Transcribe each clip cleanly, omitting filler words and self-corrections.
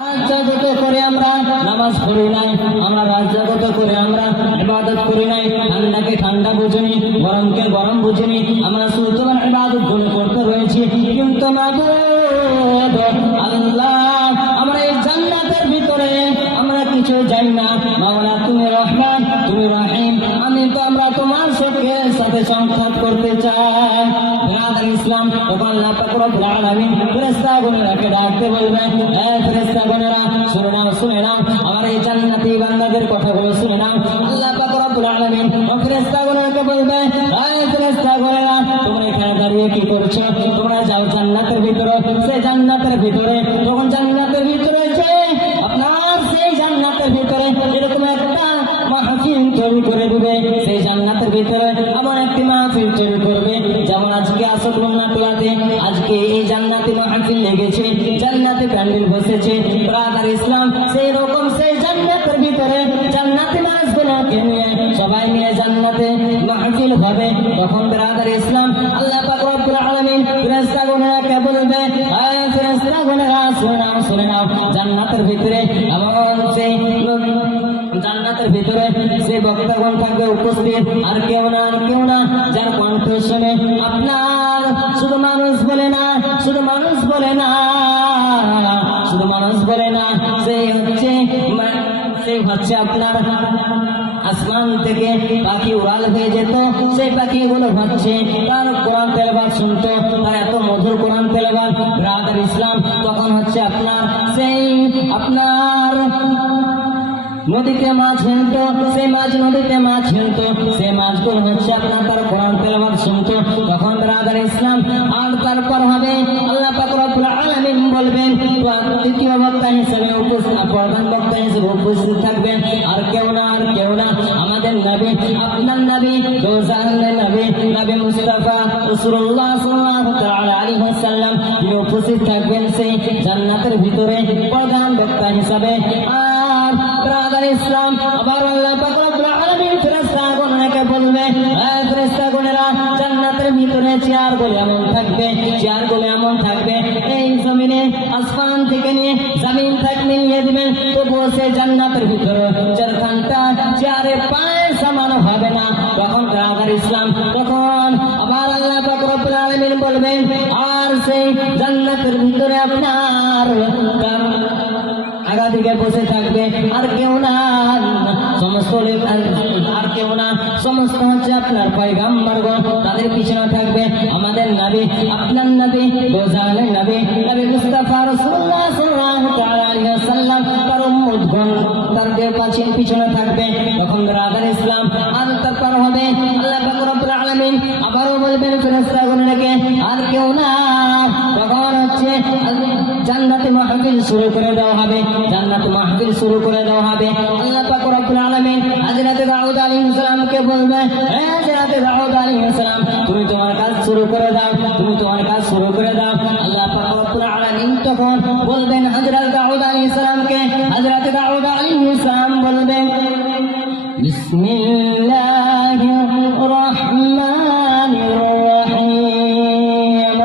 রাত করে আমরা নামাজ পড়ি নাই, আমরা রাত জাগত করে আমরা ইবাদত করি নাই। ঠান্ডাকে ঠান্ডা বুঝিনি, গরমকে গরম বুঝিনি, আমরা শুধু তোমার ইবাদত গুলো করতে রয়েছি। কিন্তু মাবুদ আল্লাহ, আমরা এই জান্নাতের ভিতরে আমরা কিছু জানি না। মাওলা তুমি রহমান, তুমি রহিম, আমি তো আমরা তোমার সাথে সংসার করতে চাই। বিরাদার ইসলাম তখন আল্লাহ পাক রব্বুল আলামিন ফেরেশতাগণকে ডাকতে বলবেন, হে ফেরেশতাগণেরা শুনে নাও, শুনে নাও, আমার এই জান্নাতি বান্দাদের কথাগুলো শুনে নাও। আল্লাহ পাক রব্বুল আলামিন ফেরেশতাগণকে বলবেন, হে ফেরেশতাগণেরা তোমরা এখানে দাঁড়িয়ে কি করছো? তোমরা যাও জান্নাতের ভিতরে। সেই জান্নাতের ভিতরে তখন জান্নাতের ভিতরে যে আপনার সেই জান্নাতের ভিতরে এরকম একটা মাহফিল তৈরি করে দিবে। সেই জান্নাতের ভিতরে এমন একটি মাহফিল তৈরি করবে, যেমন আজকে আসদুল্লাহ ক্লাতে আজকে এই জান্নাতি মাহফিল লেগেছে, জান্নাতি প্যান্ডেল বসেছে। ব্রাদার ইসলাম সেই রকম সেই জান্নাতের ভিতরে জান্নাতি মানুষগুলোকে নিয়ে সবাই নিয়ে জান্নাতে মাহফিল হবে। তখন ব্রাদার ইসলাম আল্লাহ পাক রব্বুল আলামিন ফেরেশতাগণকে বলবে, হে ফেরেশতাগণেরা শুনে নাও, শুনে নাও, জান্নাতের ভিতরে এমন সেই জান্নাতের ভিতরে সে বক্তাগণ থাকবে উপস্থিত, আর কেউ না, আর কেউ না, যার কণ্ঠ শুনে আপনার শুধু মানুষ বলে না, শুধু মানুষ বলে না, শুধু মানুষ বলে না, সেই হচ্ছে আপনার আসমান থেকে পাখি উড়াল হয়ে যেত। সেই পাখিগুলো হচ্ছে তার কোরআন তেলাওয়াত শুনতো, তার এত মধুর কোরআন তেলাওয়াত। ব্রাদার ইসলাম তখন হচ্ছে আপনার সেই আপনার নদীতে মাছ হিলতো, সেই মাছ নদীতে মাছ হিলতো, সেই মাছগুলো হচ্ছে আপনার তার কোরআন তেলাওয়াত শুনতো। তখন ব্রাদার ইসলাম আর তারপর হবে আল্লাহ পাক রব্বুল আলামিন বলবেন, তৃতীয় বক্তা হিসেবে প্রধান বক্তা হিসেবে উপস্থিত থাকবেন আর কেউ না, আর কেউ না, আমাদের নবী, আপনার নবী, দোজাহানের নবী, নবী মুস্তাফা রাসূলুল্লাহ সাল্লাল্লাহু তাআলা আলাইহি ওয়াসাল্লাম, তিনি উপস্থিত থাকবেন সেই জান্নাতের ভিতরে প্রধান বক্তা হিসেবে। আর ব্রাদার ইসলাম আবার আল্লাহ পাক রব্বুল আলামিন ফেরেশতাগণকে বলবে, হে ফেরেশতাগণেরা জান্নাতের ভিতরে চেয়ারগুলো এমন থাকবে, চেয়ারগুলো এমন থাকবে এই জমিনে আসমান থেকে নিয়ে জমিন থেকে নিয়ে দিবেন, তবুও সেই জান্নাতের ভিতরে চারখানটা চেয়ারে পায়ে সমান হবে না। তখন ব্রাদার ইসলাম তখন আবার আল্লাহ পাক রব্বুল আলামিন বলবেন, আর সেই জান্নাতের ভিতরে আপনার আগাদিকে বসে থাকবে আর কেউ না, সমস্ত আর কেউ না, সমস্ত হচ্ছে আপনার পয়গম্বরগণ, তাদের পিছনে থাকবে আমাদের নবী, আপনার নবী, দোজাহানের নবী, নবী মুস্তাফা রাসূলুল্লাহ সাল্লাল্লাহু তাআলা আলাইহি ওয়াসাল্লাম, তার উম্মতগণ তাদের পিছনে থাকবে। তখন ব্রাদার ইসলাম আর তারপর হবে আল্লাহ পাক রব্বুল আলামিন আবারও বলবেন ফেরেশতাগণকে, আর কেউ না, তখন হচ্ছে জান্নাতি মাহফিল শুরু করে দেওয়া হবে, জান্নাতি মাহফিল শুরু করে দেওয়া হবে। আল্লাহ পাক রব্বুল আলামিন হযরত দাউদ আলাইহিস সালামকে বলবে, হে হযরত দাউদ আলাইহিস সালাম, তুমি তোমার কাজ শুরু করে দাও, তুমি তোমার কাজ শুরু করে দাও। আল্লাহ পাক রব্বুল আলামিন তখন বলবেন হযরত দাউদ আলাইহিস সালামকে, হযরত দাউদ আলাইহিস সালাম বলবেন, বিসমিল্লাহির রহমানির রহিম,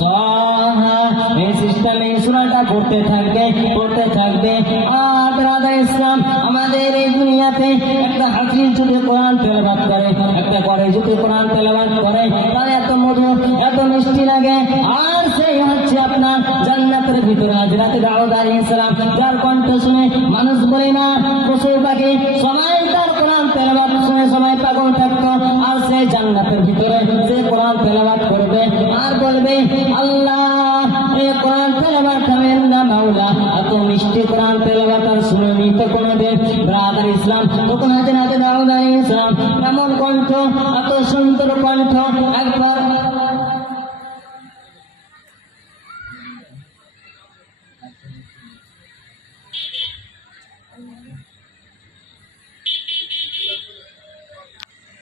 তাহা, এই সিস্টেমে সূরাটা পড়তে থাকবে, পড়তে থাকবে। আর ব্রাদার ইসলাম আমাদের এই দুনিয়াতে একটা হাফিজ যদি কোরআন তেলাওয়াত করে, একটা করে যদি কোরআন তেলাওয়াত করে, তার এত মধুর, এত মিষ্টি লাগে। আর সেই হচ্ছে আপনার জান্নাতের ভিতরে হযরত দাউদ আলাইহিস সালাম, যার কণ্ঠ শুনে মানুষ বলে না, পশু পাখি সবাই তার কোরআন তেলাওয়াত শুনে সবাই পাগল থাকতো। আর সেই জান্নাতের ভিতরে সে কোরআন তেলাওয়াত করবে আর বলবে, আল্লাহ এই কোরআন তেলাওয়াত করেন না মাওলা, এত মিষ্টি কোরআন তেলাওয়াত আর শুনে তো